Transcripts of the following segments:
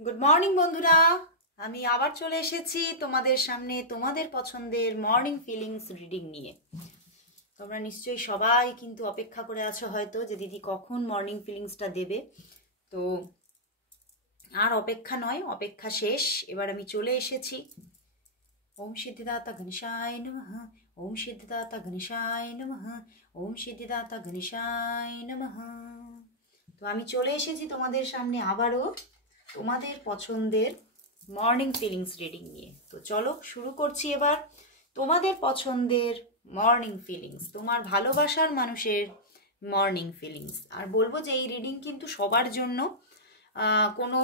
Good morning বন্ধুরা, আমি আবার চলে এসেছি তোমাদের সামনে তোমাদের পছন্দের মর্নিং ফিলিংস রিডিং নিয়ে। তোমরা নিশ্চয়ই সবাই কিন্তু অপেক্ষা করে আছো হয়তো যে দিদি কখন মর্নিং ফিলিংসটা দেবে। তো আর অপেক্ষা নয়, অপেক্ষা শেষ। এবার আমি চলে এসেছি। ওম সিদ্ধিদাতা গণেশায় নমঃ, ওম সিদ্ধিদাতা গণেশায় নমঃ, ওম সিদ্ধিদাতা গণেশায় নমঃ। তো আমি চলে এসেছি তোমাদের সামনে আবারও তোমাদের পছন্দের মর্নিং ফিলিংস রিডিং নিয়ে। তো চলো শুরু করছি এবার তোমাদের পছন্দের মর্নিং ফিলিংস, তোমার ভালোবাসার মানুষের মর্নিং ফিলিংস। আর বলবো যে এই রিডিং কিন্তু সবার জন্য, কোনো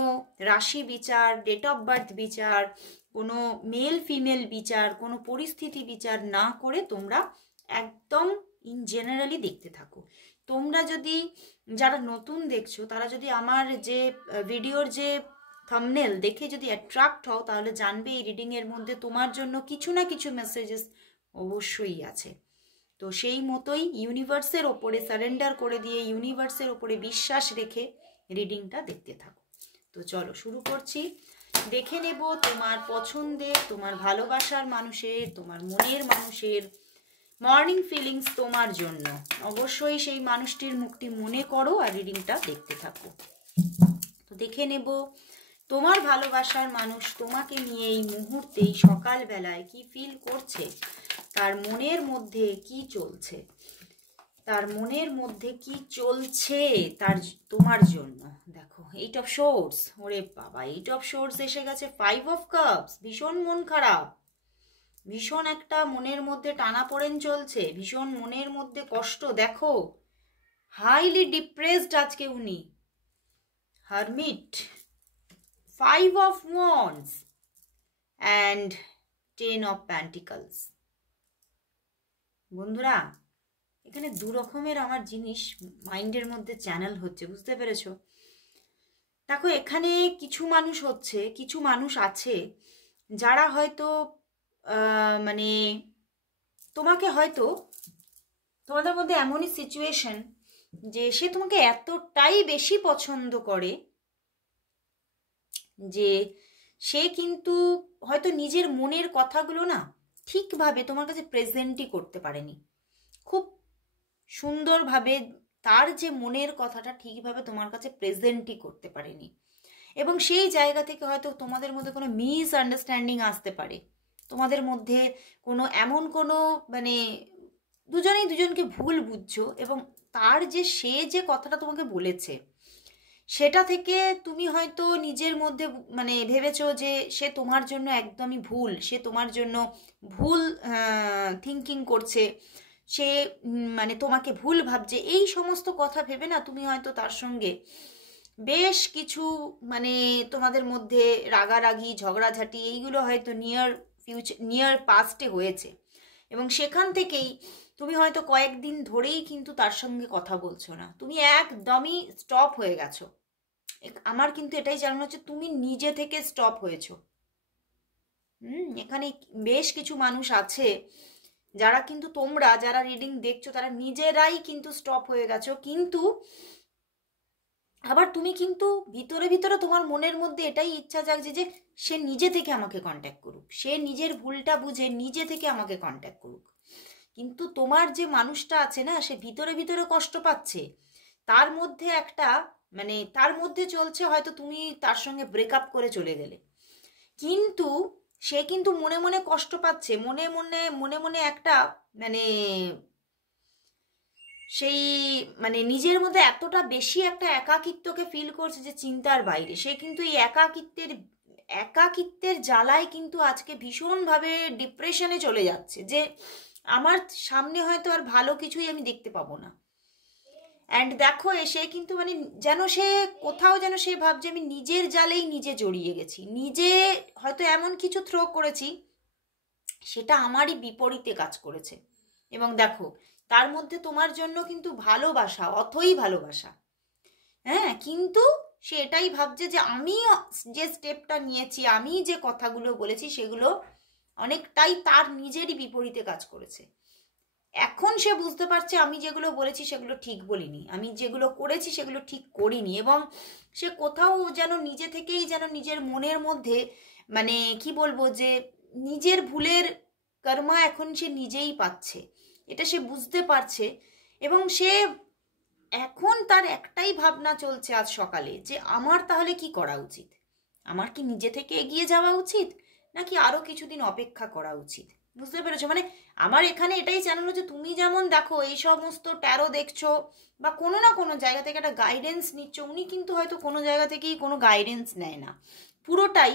রাশি বিচার, ডেট অফ বার্থ বিচার, কোনো মেল ফিমেল বিচার, কোনো পরিস্থিতি বিচার না করে তোমরা একদম ইন জেনারেলি দেখতে থাকো। তোমরা যদি, যারা নতুন দেখছো, তারা যদি আমার যে ভিডিওর যে থাম্বনেল দেখে যদি অ্যাট্রাক্ট হও, তাহলে জানবে এই রিডিংয়ের মধ্যে তোমার জন্য কিছু না কিছু মেসেজেস অবশ্যই আছে। তো সেই মতোই ইউনিভার্সের ওপরে সারেন্ডার করে দিয়ে, ইউনিভার্সের ওপরে বিশ্বাস রেখে রিডিংটা দেখতে থাকো। তো চলো শুরু করছি। দেখে নেব তোমার পছন্দের, তোমার ভালোবাসার মানুষের, তোমার মনের মানুষের মর্নিং ফিলিংস তোমার জন্য। অবশ্যই সেই মানুষটির মুখটি মনে করো আর রিডিংটা দেখতে থাকো। তো দেখে নেব তোমার ভালোবাসার মানুষ তোমাকে নিয়ে এই মুহূর্তে, সকালবেলায় কি ফিল করছে, তার মনের মধ্যে কি চলছে, তার মনের মধ্যে কি চলছে তার তোমার জন্য। দেখো, 8 অফ সোর্স। ওরে বাবা, 8 অফ সোর্স এসে গেছে। 5 অফ কাপস। ভীষণ মন খারাপ, ভীষণ একটা মনের মধ্যে টানাপোড়েন চলছে, ভীষণ মনের মধ্যে কষ্ট। দেখো, হাইলি ডিপ্রেসড আজকে উনি। Hermit, 5 of wands and 10 of pentacles. বন্ধুরা, এখানে দু রকমের আমার জিনিস মাইন্ডের মধ্যে চ্যানেল হচ্ছে, বুঝতে পেরেছো? দেখো, এখানে কিছু মানুষ হচ্ছে, কিছু মানুষ আছে যারা হয়তো মানে তোমাকে হয়তো, তোমাদের মধ্যে এমনই সিচুয়েশন যে সে তোমাকে এতটাই বেশি পছন্দ করে যে সে কিন্তু হয়তো নিজের মনের কথাগুলো না ঠিকভাবে তোমার কাছে প্রেজেন্টই করতে পারেনি। খুব সুন্দরভাবে তার যে মনের কথাটা ঠিকভাবে তোমার কাছে প্রেজেন্টই করতে পারেনি, এবং সেই জায়গা থেকে হয়তো তোমাদের মধ্যে কোনো মিস আন্ডারস্ট্যান্ডিং আসতে পারে। তোমাদের মধ্যে কোনো এমন কোনো মানে দুজনেই দুজনকে ভুল বুঝছো, এবং তার যে সে যে কথাটা তোমাকে বলেছে সেটা থেকে তুমি হয়তো নিজের মধ্যে মানে ভেবেছো যে সে তোমার জন্য একদমই ভুল, সে তোমার জন্য ভুল থিঙ্কিং করছে, সে মানে তোমাকে ভুল ভাবছে। এই সমস্ত কথা ভেবে না তুমি হয়তো তার সঙ্গে বেশ কিছু মানে তোমাদের মধ্যে রাগারাগি, ঝগড়াঝাটি এইগুলো হয়তো নিয়ার পাস্টে হয়েছে, এবং সেখান থেকেই তুমি হয়তো কয়েকদিন ধরেই কিন্তু তার সঙ্গে কথা বলছো না, তুমি একদমই স্টপ হয়ে গেছো। আমার কিন্তু এটাই জানানো হচ্ছে তুমি নিজে থেকে স্টপ হয়েছো। এখানে বেশ কিছু মানুষ আছে যারা কিন্তু, তোমরা যারা রিডিং দেখছো তারা নিজেরাই কিন্তু স্টপ হয়ে গেছো, কিন্তু আবার তুমি কিন্তু ভিতরে ভিতরে তোমার মনের মধ্যে এটাই ইচ্ছা জাগছে যে সে নিজে থেকে আমাকে কন্ট্যাক্ট করুক, সে নিজের ভুলটা বুঝে নিজে থেকে আমাকে কন্ট্যাক্ট করুক। কিন্তু তোমার যে মানুষটা আছে না, সে ভিতরে ভিতরে কষ্ট পাচ্ছে। তার মধ্যে একটা মানে তার মধ্যে চলছে হয়তো তুমি তার সঙ্গে ব্রেকআপ করে চলে গেলে, কিন্তু সে কিন্তু মনে মনে কষ্ট পাচ্ছে, মনে মনে মনে মনে একটা মানে সেই মানে নিজের মধ্যে এতটা বেশি একটা একাকিত্বকে ফিল করছে যে চিন্তার বাইরে। সে কিন্তু এই একাকিত্বের জ্বালায় কিন্তু আজকে ভীষণভাবে ডিপ্রেশনে চলে যাচ্ছে যে আমার সামনে হয়তো আর ভালো কিছুই আমি দেখতে পাবো না। অ্যান্ড দেখো, সে কিন্তু মানে যেন সে কোথাও যেন সে ভাবছে আমি নিজের জালেই নিজে জড়িয়ে গেছি, নিজে হয়তো এমন কিছু থ্রো করেছি সেটা আমারই বিপরীতে কাজ করেছে। এবং দেখো, তার মধ্যে তোমার জন্য কিন্তু ভালোবাসা, অথই ভালোবাসা, হ্যাঁ, কিন্তু সে এটাই ভাবছে যে আমি যে স্টেপটা নিয়েছি, আমি যে কথাগুলো বলেছি, সেগুলো অনেকটাই তার নিজেরই বিপরীতে কাজ করেছে। এখন সে বুঝতে পারছে আমি যেগুলো বলেছি সেগুলো ঠিক বলিনি, আমি যেগুলো করেছি সেগুলো ঠিক করিনি, এবং সে কোথাও যেন নিজে থেকেই যেন নিজের মনের মধ্যে মানে কি বলবো যে নিজের ভুলের কর্মা এখন সে নিজেই পাচ্ছে, এটা সে বুঝতে পারছে। এবং সে এখন তার একটাই ভাবনা চলছে আজ সকালে যে আমার তাহলে কি করা উচিত, আমার কি নিজে থেকে এগিয়ে যাওয়া উচিত নাকি আরো কিছুদিন অপেক্ষা করা উচিত। বুঝতে পেরেছো? মানে আমার এখানে এটাই জানানো যে তুমি যেমন দেখো এই সমস্ত ট্যারো দেখছো বা কোনো না কোনো জায়গা থেকে একটা গাইডেন্স নিচ্ছ, উনি কিন্তু হয়তো কোনো জায়গা থেকেই কোনো গাইডেন্স নেয় না, পুরোটাই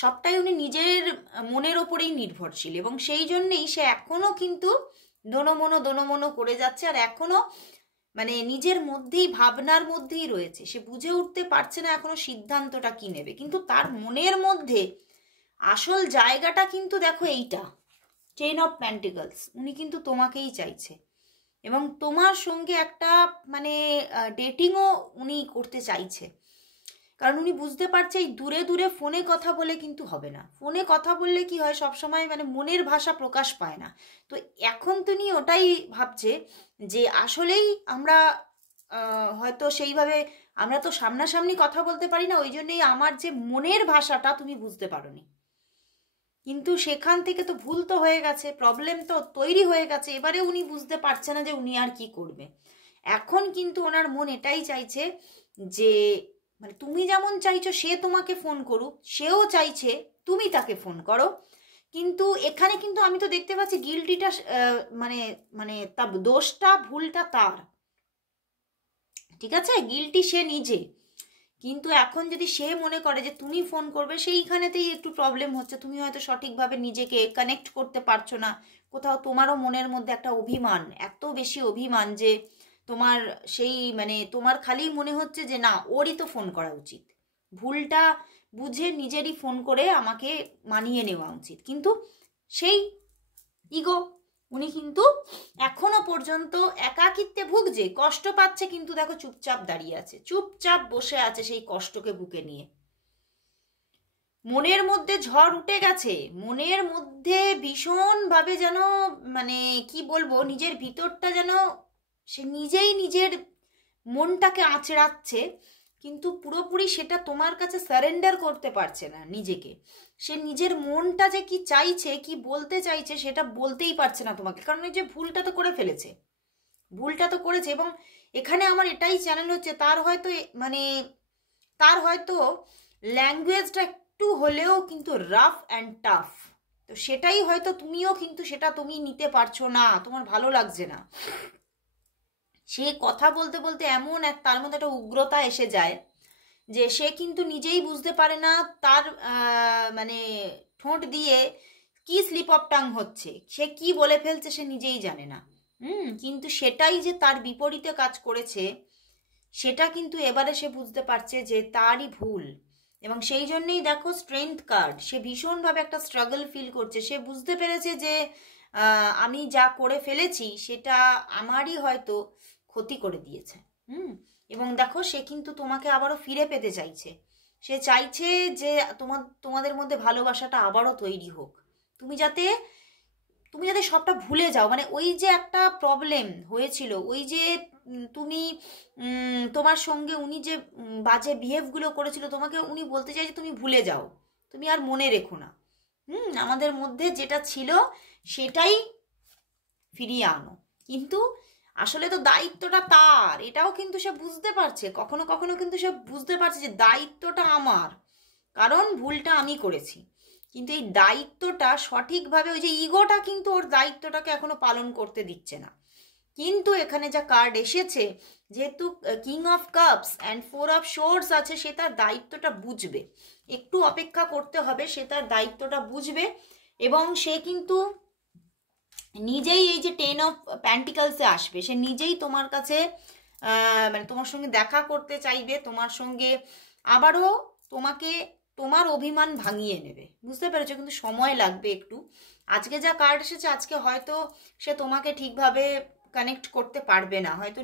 সবটাই উনি নিজের মনের ওপরেই নির্ভরশীল, এবং সেই জন্যেই সে এখনো কিন্তু দোনো মনো করে যাচ্ছে, আর এখনো মানে নিজের মধ্যেই ভাবনার মধ্যেই রয়েছে, সে বুঝে উঠতে পারছে না এখনো সিদ্ধান্তটা কি নেবে। কিন্তু তার মনের মধ্যে আসল জায়গাটা কিন্তু দেখো এইটা, টেন অফ প্যান্টিকলস, উনি কিন্তু তোমাকেই চাইছে, এবং তোমার সঙ্গে একটা মানে ডেটিংও উনি করতে চাইছে। কারণ উনি বুঝতে পারছে এই দূরে দূরে ফোনে কথা বলে কিন্তু হবে না, ফোনে কথা বললে কি হয় সবসময় মানে মনের ভাষা প্রকাশ পায় না। তো এখন তিনি ওটাই ভাবছে যে আসলেই আমরা হয়তো সেইভাবে আমরা তো সামনাসামনি কথা বলতে পারি না, ওই জন্যই আমার যে মনের ভাষাটা তুমি বুঝতে পারোনি, কিন্তু সেখান থেকে তো ভুল তো হয়ে গেছে, প্রবলেম তো তৈরি হয়ে গেছে, এবারে উনি বুঝতে পারছে না যে উনি আর কি করবে। এখন কিন্তু ওনার মন এটাই চাইছে যে মানে তুমি যেমন চাইছো সে তোমাকে ফোন করুক, সেও চাইছে তুমি তাকে ফোন করো। কিন্তু এখানে কিন্তু আমি তো দেখতে পাচ্ছি গিল্টিটা মানে মানে তার দোষটা ভুলটা তার, ঠিক আছে, গিল্টি সে নিজে। কিন্তু এখন যদি সে মনে করে যে তুমি ফোন করবে, সেইখানেতেই একটু প্রবলেম হচ্ছে, তুমি হয়তো সঠিকভাবে নিজেকে কানেক্ট করতে পারছো না, কোথাও তোমারও মনের মধ্যে একটা অভিমান, এত বেশি অভিমান যে তোমার সেই মানে তোমার খালি মনে হচ্ছে যে না ওরই তো ফোন করা উচিত, ভুলটা বুঝে নিজেরই ফোন করে আমাকে মানিয়ে নেওয়া উচিত। কিন্তু সেই ইগো, উনি কিন্তু এখনো পর্যন্ত একাকিত্বে ভুগছে, কষ্ট পাচ্ছে, কিন্তু দেখো চুপচাপ দাঁড়িয়ে আছে, চুপচাপ বসে আছে সেই কষ্টকে বুকে নিয়ে। মনের মধ্যে ঝড় উঠে গেছে, মনের মধ্যে ভীষণভাবে যেন মানে কি বলবো নিজের ভিতরটা যেন সে নিজেই নিজের মনটাকে আঁচড়াচ্ছে, কিন্তু পুরোপুরি সেটা তোমার কাছে সারেন্ডার করতে পারছে না নিজেকে। সে নিজের মনটা যে কি চাইছে কি বলতে চাইছে সেটা বলতেই পারছে না তোমাকে, কারণ এই যে ভুলটা তো করে ফেলেছে, ভুলটা তো করেছে। এবং এখানে আমার এটাই চ্যানেল হচ্ছে তার হয়তো মানে তার হয়তো ল্যাঙ্গুয়েজটা একটু হলেও কিন্তু রাফ অ্যান্ড টাফ, তো সেটাই হয়তো তুমিও কিন্তু সেটা তুমি নিতে পারছো না, তোমার ভালো লাগছে না। সে কথা বলতে বলতে এমন এক তার মধ্যে একটা উগ্রতা এসে যায় যে সে কিন্তু নিজেই বুঝতে পারে না তার মানে ঠোঁট দিয়ে কি স্লিপ অফ টাং হচ্ছে, সে কি বলে ফেলছে সে নিজেই জানে না। কিন্তু সেটাই যে তার বিপরীতে কাজ করেছে সেটা কিন্তু এবারে সে বুঝতে পারছে যে তারই ভুল, এবং সেই জন্যই দেখো স্ট্রেংথ কার্ড, সে ভীষণভাবে একটা স্ট্রাগল ফিল করছে, সে বুঝতে পেরেছে যে আমি যা করে ফেলেছি সেটা আমারই হয়তো ক্ষতি করে দিয়েছে। এবং দেখো সে কিন্তু তোমাকে আবারও ফিরে পেতে চাইছে, সে চাইছে যে তোমাদের মধ্যে ভালোবাসাটা আবারও তৈরি হোক, তুমি যাতে সবটা ভুলে যাও। মানে ওই যে একটা প্রবলেম হয়েছিল, ওই যে তুমি তোমার সঙ্গে উনি যে বাজে বিহেভগুলো করেছিল তোমাকে, উনি বলতে চাই যে তুমি ভুলে যাও, তুমি আর মনে রেখো না, আমাদের মধ্যে যেটা ছিল সেটাই ফিরিয়ে আনো। কিন্তু আসলে তো দায়িত্বটা তার, এটাও কিন্তু সে বুঝতে পারছে, কখনো কখনো কিন্তু সে বুঝতে পারছে যে দায়িত্বটা আমার, কারণ ভুলটা আমি করেছি। কিন্তু এই দায়িত্বটা সঠিকভাবে ওই যে ইগোটা কিন্তু ওর দায়িত্বটাকে এখনো পালন করতে দিচ্ছে না। কিন্তু এখানে যা কার্ড এসেছে, যেহেতু king of cups and 4 of swords আছে, সে তার দায়িত্বটা বুঝবে, একটু অপেক্ষা করতে হবে, সে তার দায়িত্বটা বুঝবে। এবং সে কিন্তু নিজেই এই যে 10 অফ প্যান্টিকলসে আসবে, সে নিজেই তোমার কাছে মানে তোমার সঙ্গে দেখা করতে চাইবে, তোমার সঙ্গে আবারও তোমাকে তোমার অভিমান ভাঙিয়ে নেবে, বুঝতে পেরেছো? কিন্তু সময় লাগবে একটু। আজকে যা কার্ড এসেছে, আজকে হয়তো সে তোমাকে ঠিকভাবে কানেক্ট করতে পারবে না, হয়তো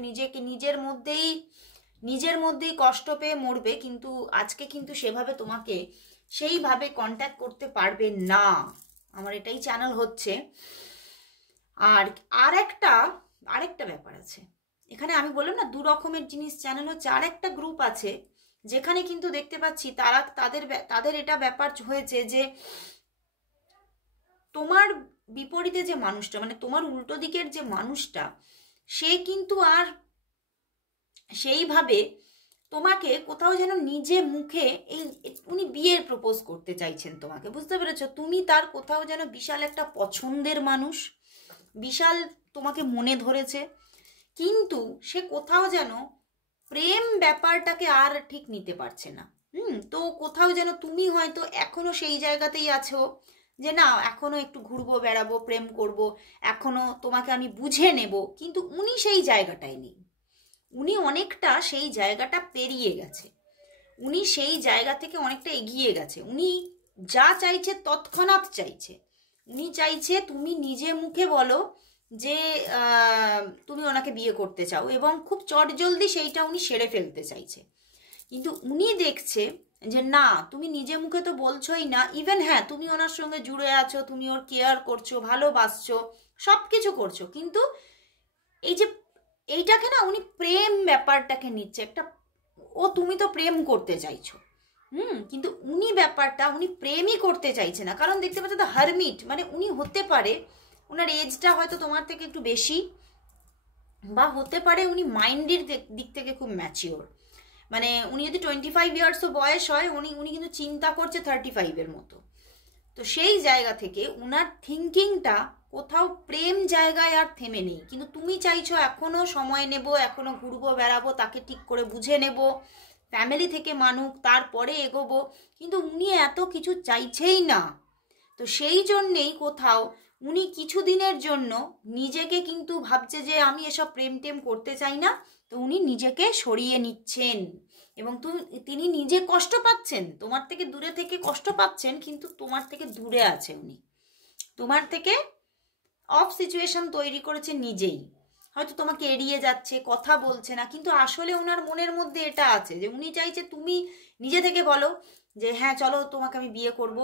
নিজের মধ্যেই কষ্ট পেয়ে মরবে, কিন্তু আজকে কিন্তু সেভাবে তোমাকে সেইভাবে কন্ট্যাক্ট করতে পারবে না, আমার এটাই চ্যানেল হচ্ছে। আর আরেকটা ব্যাপার আছে এখানে। আমি বললাম না দু রকমের জিনিস চ্যানেল হচ্ছে। আরেকটা গ্রুপ আছে যেখানে কিন্তু দেখতে পাচ্ছি তাদের এটা ব্যাপার হয়েছে যে তোমার বিপরীতে যে মানুষটা, মানে তোমার উল্টো দিকের যে মানুষটা, সে কিন্তু আর সেইভাবে তোমাকে কোথাও যেন নিজে মুখে উনি বিয়ের প্রপোজ করতে চাইছেন তোমাকে, বুঝতে পেরেছো? তুমি তার কোথাও যেন বিশাল একটা পছন্দের মানুষ, বিশাল তোমাকে মনে ধরেছে, কিন্তু সে কোথাও যেন প্রেম ব্যাপারটাকে আর ঠিক নিতে পারছে না। তো কোথাও যেন তুমি হয়তো এখনো সেই জায়গাতেই আছো যে না এখনো একটু ঘুরবো বেড়াবো, প্রেম করব, এখনো তোমাকে আমি বুঝে নেব, কিন্তু উনি সেই জায়গাটায় নেই। উনি অনেকটা সেই জায়গাটা পেরিয়ে গেছে, উনি সেই জায়গা থেকে অনেকটা এগিয়ে গেছে। উনি যা চাইছে তৎক্ষণাৎ চাইছে। উনি চাইছে তুমি নিজে মুখে বলো যে তুমি ওনাকে বিয়ে করতে চাও, এবং খুব চটজলদি সেইটা উনি সেরে ফেলতে চাইছে। কিন্তু উনি দেখছে যে না, তুমি নিজে মুখে তো বলছোই না, ইভেন হ্যাঁ তুমি ওনার সঙ্গে জুড়ে আছো, তুমি ওর কেয়ার করছো, ভালোবাসছো, সব কিছু করছো, কিন্তু এই যে এইটাকে না উনি প্রেম ব্যাপারটাকে নিচ্ছে একটা, তুমি তো প্রেম করতে চাইছো, কিন্তু উনি ব্যাপারটা উনি প্রেমই করতে চাইছে না। কারণ দেখতে পাচ্ছ দ্য হারমিট, মানে উনি হতে পারে ওনার এজটা হয়তো তোমার থেকে একটু বেশি, বা হতে পারে উনি মাইন্ডের দিক থেকে খুব ম্যাচিওর। মানে উনি যদি 25 ইয়ার্সও বয়স হয়, উনি কিন্তু চিন্তা করছে 35-এর মতো। তো সেই জায়গা থেকে উনার থিঙ্কিংটা কোথাও প্রেম জায়গায় আর থেমে নেই। কিন্তু তুমি চাইছো এখনো সময় নেব, এখনো ঘুরবো বেড়াবো, তাকে ঠিক করে বুঝে নেব, ফ্যামিলি থেকে মানুক, তারপরে এগোবো, কিন্তু উনি এত কিছু চাইছেই না। তো সেই জন্যেই কোথাও উনি কিছুদিনের জন্য নিজেকে কিন্তু ভাবছে যে আমি এসব প্রেম টেম করতে চাই না, তো উনি নিজেকে সরিয়ে নিচ্ছেন, এবং তিনি নিজে কষ্ট পাচ্ছেন, তোমার থেকে দূরে থেকে কষ্ট পাচ্ছেন, কিন্তু তোমার থেকে দূরে আছে উনি, তোমার থেকে অফ সিচুয়েশন তৈরি করেছে নিজেই। হয়তো তোমাকে এড়িয়ে যাচ্ছে, কথা বলছে না, কিন্তু আসলে ওনার মনের মধ্যে এটা আছে যে উনি চাইছে তুমি নিজে থেকে বলো যে হ্যাঁ চলো তোমাকে আমি বিয়ে করব,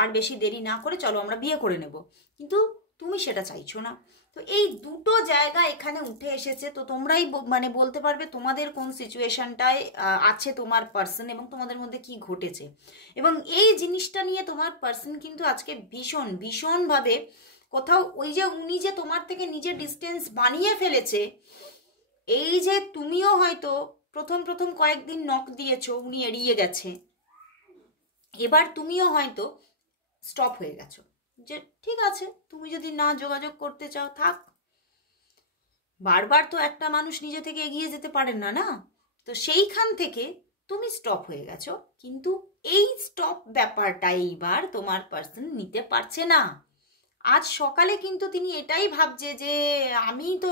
আর বেশি দেরি না করে চলো আমরা বিয়ে করে নেব, কিন্তু তুমি সেটা চাইছো না। তো এই দুটো জায়গা এখানে উঠে এসেছে। তো তোমরাই মানে বলতে পারবে তোমাদের কোন সিচুয়েশনটায় আছে তোমার পার্সন, এবং তোমাদের মধ্যে কি ঘটেছে। এবং এই জিনিসটা নিয়ে তোমার পার্সন কিন্তু আজকে ভীষণ ভীষণভাবে কোথাও ওই যে উনি যে তোমার থেকে নিজের ডিস্টেন্স বানিয়ে ফেলেছে, এই যে তুমিও হয়তো প্রথম প্রথম কয়েকদিন নক দিয়েছো, উনি এড়িয়ে গেছে, এবার তুমিও হয়তো স্টপ হয়ে গেছো যে ঠিক আছে তুমি যদি না যোগাযোগ করতে চাও থাক। বারবার তো একটা মানুষ নিজে থেকে এগিয়ে যেতে পারেন না, না? তো সেইখান থেকে তুমি স্টপ হয়ে গেছো, কিন্তু এই স্টপ ব্যাপারটা এইবার তোমার পার্সন নিতে পারছে না। আজ সকালে কিন্তু তিনি এটাই ভাবছে যে আমি তো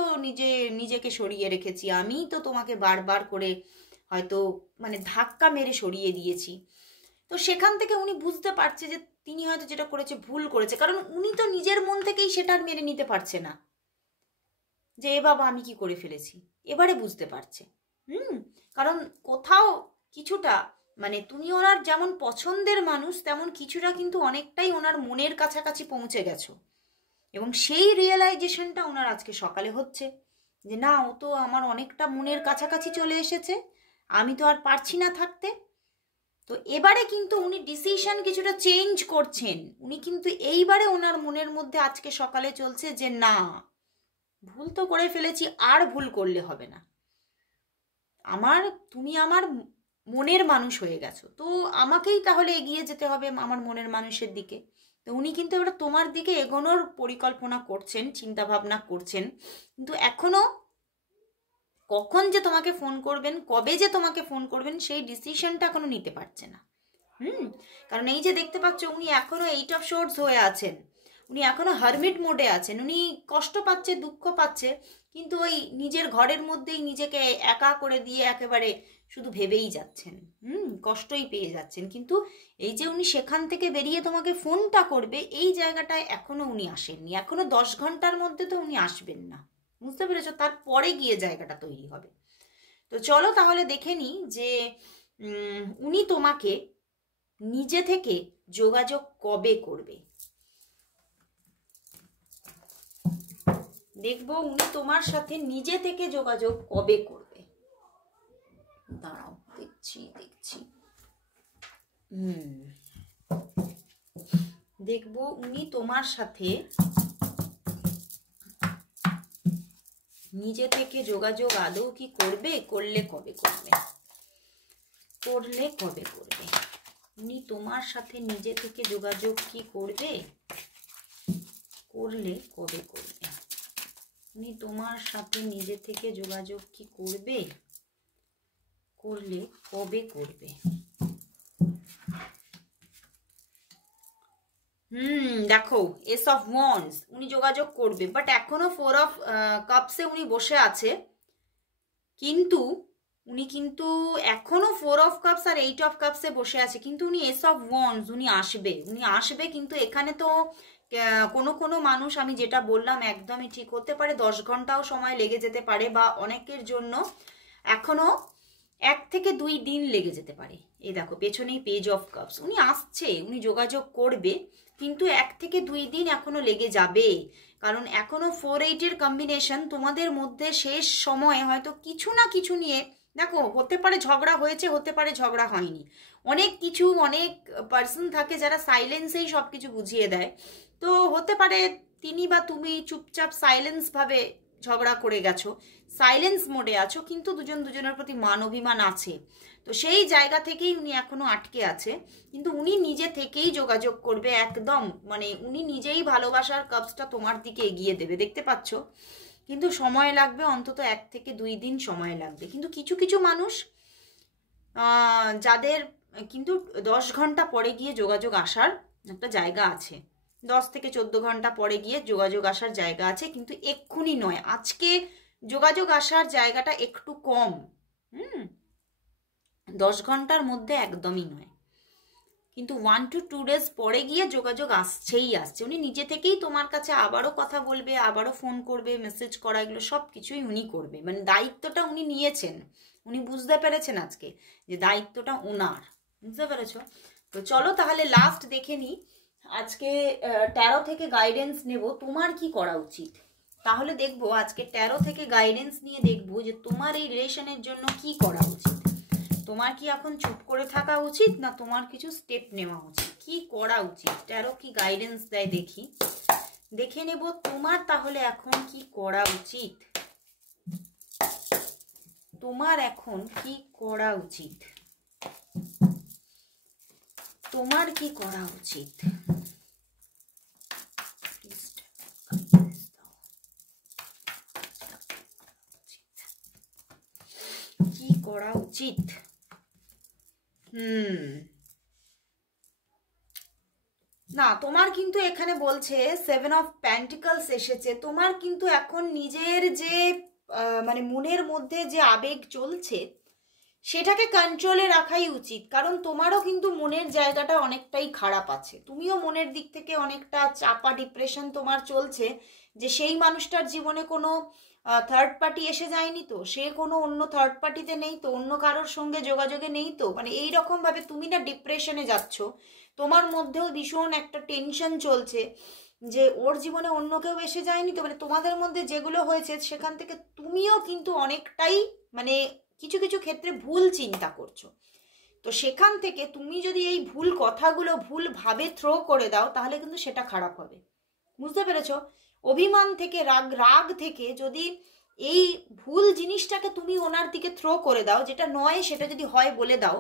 নিজেকে সরিয়ে রেখেছি, আমি তো তোমাকে বারবার করে হয়তো মানে ধাক্কা মেরে সরিয়ে দিয়েছি। তো সেখান থেকে উনি বুঝতে পারছে যে তিনি হয়তো যেটা করেছে ভুল করেছে, কারণ উনি তো নিজের মন থেকেই সেটা মেনে নিতে পারছে না যে এ বাবা আমি কি করে ফেলেছি। এবারে বুঝতে পারছে। কারণ কোথাও কিছুটা মানে তুমি ওনার যেমন পছন্দের মানুষ, তেমন কিছুটা কিন্তু অনেকটাই ওনার মনের কাছাকাছি পৌঁছে গেছো, এবং সেই রিয়েলাইজেশনটা ওনার আজকে সকালে হচ্ছে যে না ও তো আমার অনেকটা মনের কাছাকাছি চলে এসেছে, আমি তো আর পারছি না থাকতে। তো এবারে কিন্তু উনি ডিসিশন কিছুটা চেঞ্জ করছেন। উনি কিন্তু এইবারে ওনার মনের মধ্যে আজকে সকালে চলছে যে না ভুল তো করে ফেলেছি, আর ভুল করলে হবে না, তুমি আমার মনের মানুষ হয়ে গেছো, তো আমাকেই তাহলে এগিয়ে যেতে হবে আমার মনের মানুষের দিকে। তো উনি কিন্তু এবার তোমার দিকে এগোনোর পরিকল্পনা করছেন, চিন্তা ভাবনা করছেন, কিন্তু এখনো কখন যে তোমাকে ফোন করবেন, কবে যে তোমাকে ফোন করবেন, সেই ডিসিশনটা এখনো নিতে পারছে না। কারণ এই যে দেখতে পাচ্ছ উনি এখনো 8 অফ সোর্ডস হয়ে আছেন, উনি এখনো হারমিট মোডে আছেন, উনি কষ্ট পাচ্ছে, দুঃখ পাচ্ছে, কিন্তু ওই নিজের ঘরের মধ্যেই নিজেকে একা করে দিয়ে একেবারে শুধু ভেবেই যাচ্ছেন, কষ্টই পেয়ে যাচ্ছেন। কিন্তু এই যে উনি সেখান থেকে বেরিয়ে তোমাকে ফোনটা করবে, এই জায়গাটায় এখনো উনি আসেননি। এখনো 10 ঘন্টার মধ্যে তো উনি আসবেন না, বুঝতে পেরেছো? তারপরে গিয়ে জায়গাটা তৈরি হবে। তো চলো তাহলে দেখে নিই যে উনি তোমাকে নিজে থেকে যোগাযোগ কবে করবে। দেখবো উনি তোমার সাথে নিজে থেকে যোগাযোগ কবে করবে। দাঁড়াও, দেখছি। দেখবো উনি তোমার সাথে নিজে থেকে যোগাযোগ আদৌ কি করবে, করলে কবে করবে, উনি তোমার সাথে নিজে থেকে যোগাযোগ কি করবে, করলে কবে করবে, উনি তোমার সাথে নিজে থেকে যোগাযোগ কি করবে, করলে কবে করবে। দেখো এস অফ ওয়ান্ডস, উনি যোগাযোগ করবে, বাট এখনো 4 অফ কাপসে উনি বসে আছে, কিন্তু উনি কিন্তু এখনো 4 অফ কাপস আর 8 অফ কাপসে বসে আছে, কিন্তু উনি এস অফ ওয়ান্ডস, উনি আসবে, কিন্তু এখানে তো কোনো মানুষ, আমি যেটা বললাম একদমই ঠিক, হতে পারে 10 ঘন্টাও সময় লেগে যেতে পারে, বা অনেকের জন্য এখনো 1 থেকে 2 দিন লেগে যেতে পারে। এই দেখো পেছনেই পেজ অফ কাপস, উনি আসছে, উনি যোগাযোগ করবে, কিন্তু 1 থেকে 2 দিন এখনো লেগে যাবে, কারণ এখনো 4-8 কম্বিনেশন, তোমাদের মধ্যে শেষ সময়ে হয়তো কিছু না কিছু নিয়ে, দেখো হতে পারে ঝগড়া হয়েছে, হতে পারে ঝগড়া হয়নি, অনেক পার্সন থাকে যারা সাইলেন্সেই সব কিছু বুঝিয়ে দেয়, তো হতে পারে তিনি বা তুমি চুপচাপ সাইলেন্স ভাবে ঝগড়া করে গেছো, সাইলেন্স মোডে আছো, কিন্তু দুজনের প্রতি মান অভিমান আছে, তো সেই জায়গা থেকেই উনি এখনো আটকে আছে, কিন্তু উনি নিজে থেকেই যোগাযোগ করবে একদম, মানে উনি নিজেই ভালোবাসার কাপসটা তোমার দিকে এগিয়ে দেবে, দেখতে পাচ্ছ, কিন্তু সময় লাগবে, অন্তত 1 থেকে 2 দিন সময় লাগবে, কিন্তু কিছু মানুষ যাদের কিন্তু 10 ঘন্টা পরে গিয়ে যোগাযোগ আসার একটা জায়গা আছে, 10 থেকে 14 ঘন্টা পরে গিয়ে যোগাযোগ আসার জায়গা আছে, কিন্তু এক্ষুনি নয়, আজকে যোগাযোগ আসার জায়গাটা একটু কম, 10 ঘন্টার মধ্যে একদমই নয়, কিন্তু 1 to 2 ডেজ পরে গিয়ে যোগাযোগ আসছে, উনি নিজে থেকেই তোমার কাছে আবারও কথা বলবে, আবারও ফোন করবে, মেসেজ করা, এগুলো সব কিছুই উনি করবে, মানে দায়িত্বটা উনি নিয়েছেন, উনি বুঝতে পেরেছেন আজকে যে দায়িত্বটা ওনার, বুঝতে পেরেছ? তো চলো তাহলে লাস্ট দেখে নি, আজকে ট্যারো থেকে গাইডেন্স নেব তোমার কি করা উচিত, তাহলে দেখবো আজকে ট্যারো থেকে গাইডেন্স নিয়ে দেখবো যে তোমার এই রিলেশনের জন্য কি করা উচিত, তোমার কি এখন চুপ করে থাকা উচিত, না তোমার কিছু স্টেপ নেওয়া উচিত, কি করা উচিত, ট্যারো কি গাইডেন্স দেয় দেখে নেব তোমার তাহলে এখন কি করা উচিত, তোমার এখন কি করা উচিত, তোমার কি করা উচিত, কি করা উচিত। না, তোমার কিন্তু এখানে বলছে 7 অফ পেন্টিকলস এসেছে, তোমার কিন্তু এখন নিজের যে মানে মনের মধ্যে যে আবেগ চলছে সেটাকে কন্ট্রোলে রাখাই উচিত, কারণ তোমারও কিন্তু মনের জায়গাটা অনেকটাই খারাপ আছে, তুমিও মনের দিক থেকে অনেকটা চাপা, ডিপ্রেশন তোমার চলছে, যে সেই মানুষটার জীবনে কোনো থার্ড পার্টি এসে যায়নি তো, সে কোনো অন্য থার্ড পার্টিতে নেই তো, অন্য কারোর সঙ্গে যোগাযোগে নেই তো, মানে এইরকম ভাবে তুমি না ডিপ্রেশনে যাচ্ছ, তোমার মধ্যেও ভীষণ একটা টেনশন চলছে যে ওর জীবনে অন্য কেউ এসে যায়নি তো, মানে তোমাদের মধ্যে যেগুলো হয়েছে সেখান থেকে তুমিও কিন্তু অনেকটাই মানে কিছু ক্ষেত্রে ভুল চিন্তা করছো, তো সেখান থেকে তুমি যদি এই ভুল কথাগুলো ভুল ভাবে থ্রো করে দাও তাহলে কিন্তু সেটা খারাপ হবে, বুঝতে পেরেছো? অভিমান থেকে রাগ থেকে যদি এই ভুল জিনিসটাকে তুমি ওনার দিকে থ্রো করে দাও, যেটা নয় সেটা যদি হয় বলে দাও,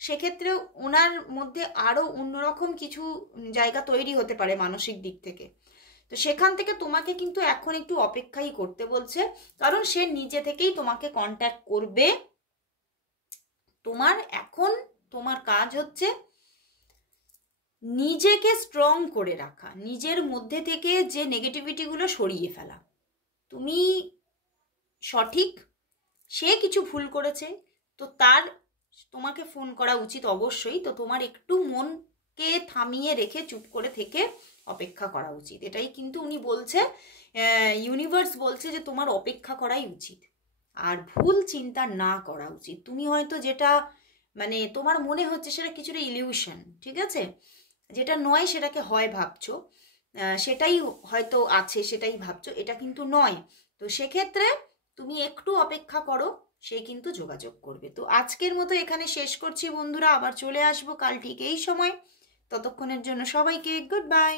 সেক্ষেত্রে ওনার মধ্যে আরো অন্যরকম কিছু জায়গা তৈরি হতে পারে মানসিক দিক থেকে, তো সেখান থেকে তোমাকে কিন্তু এখন একটু অপেক্ষাই করতে বলছে, কারণ সে নিজে থেকেই তোমাকে কন্ট্যাক্ট করবে, তোমার কাজ হচ্ছে নিজেকে স্ট্রং করে রাখা, নিজের মধ্যে থেকে যে নেগেটিভিটিগুলো সরিয়ে ফেলা, তুমি সঠিক, সে কিছু ভুল করেছে তো তোমাকে ফোন করা উচিত অবশ্যই, তো তোমার একটু মনকে থামিয়ে রেখে চুপ করে থেকে অপেক্ষা করা উচিত, এটাই কিন্তু উনি বলছে, ইউনিভার্স বলছে যে তোমার অপেক্ষা করাই উচিত, আর ভুল চিন্তা না করা উচিত, তুমি হয়তো যেটা মানে তোমার মনে হচ্ছে সেটা কিছুটা ইলিউশন, ঠিক আছে, যেটা নয় সেটাকে হয় ভাবছো, সেটাই হয়তো আছে, সেটাই ভাবছো, এটা কিন্তু নয়। তো সেক্ষেত্রে তুমি একটু অপেক্ষা করো, সে কিন্তু যোগাযোগ করবে। তো আজকের মতো এখানে শেষ করছি বন্ধুরা, আবার চলে আসবো কাল ঠিক এই সময়। ততক্ষণের জন্য সবাইকে গুড বাই।